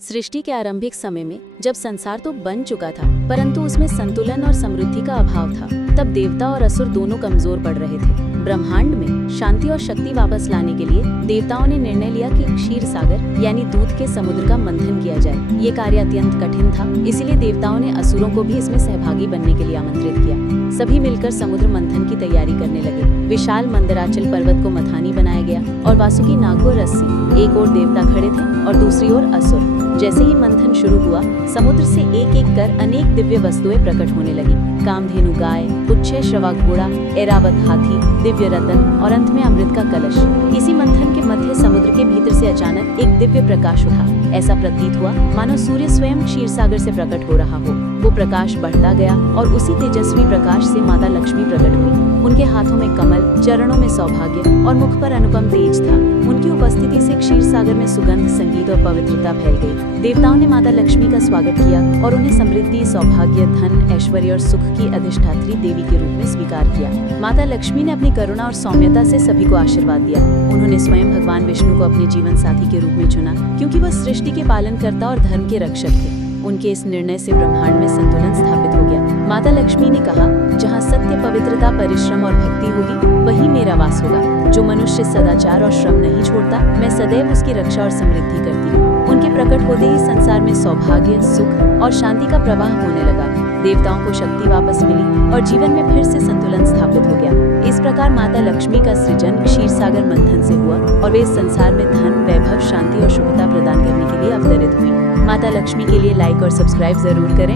सृष्टि के आरंभिक समय में जब संसार तो बन चुका था, परंतु उसमें संतुलन और समृद्धि का अभाव था। तब देवता और असुर दोनों कमजोर पड़ रहे थे। ब्रह्मांड में शांति और शक्ति वापस लाने के लिए देवताओं ने निर्णय लिया कि क्षीर सागर यानी दूध के समुद्र का मंथन किया जाए। ये कार्य अत्यंत कठिन था, इसलिए देवताओं ने असुरों को भी इसमें सहभागी बनने के लिए आमंत्रित किया। सभी मिलकर समुद्र मंथन की तैयारी करने लगे। विशाल मंदराचल पर्वत को मथानी बनाया गया और वासुकी नाग को रस्सी। एक ओर देवता खड़े थे और दूसरी ओर असुर। जैसे ही मंथन शुरू हुआ, समुद्र से एक एक कर अनेक दिव्य वस्तुएं प्रकट होने लगी। कामधेनु गाय, उच्छय श्रवा घोड़ा, ऐरावत हाथी, दिव्य रतन और अंत में अमृत का कलश। इसी मंथन के मध्य समुद्र के भीतर से अचानक एक दिव्य प्रकाश उठा। ऐसा प्रतीत हुआ मानो सूर्य स्वयं क्षीर सागर से प्रकट हो रहा हो। वो प्रकाश बढ़ता गया और उसी तेजस्वी प्रकाश से माता लक्ष्मी प्रकट हुई। उनके हाथों में कमल, चरणों में सौभाग्य और मुख पर अनुपम तेज था। उनकी उपस्थिति से क्षीर सागर में सुगंध, संगीत और पवित्रता फैल गई। देवताओं ने माता लक्ष्मी का स्वागत किया और उन्हें समृद्धि, सौभाग्य, धन, ऐश्वर्य और सुख की अधिष्ठात्री देवी के रूप में स्वीकार किया। माता लक्ष्मी ने अपनी करुणा और सौम्यता से सभी को आशीर्वाद दिया। उन्होंने स्वयं भगवान विष्णु को अपने जीवन साथी के रूप में चुना, क्योंकि वह सृष्टि के पालनकर्ता और धर्म के रक्षक थे। उनके इस निर्णय से ब्रह्मांड में संतुलन स्थापित हो गया। माता लक्ष्मी ने कहा, जहाँ सत्य, पवित्रता, परिश्रम और भक्ति होगी, वही मेरा वास होगा। जो मनुष्य सदाचार और श्रम नहीं छोड़ता, मैं सदैव उसकी रक्षा और समृद्धि करती हूँ। उनके प्रकट होते ही संसार में सौभाग्य, सुख और शांति का प्रवाह होने लगा। देवताओं को शक्ति वापस मिली और जीवन में फिर से संतुलन स्थापित हो गया। इस प्रकार माता लक्ष्मी का सृजन क्षीर सागर मंथन से हुआ और वे इस संसार में धन, वैभव, शांति और शुभता प्रदान करने के लिए अवतरित हुई। माता लक्ष्मी के लिए लाइक और सब्सक्राइब जरूर करें।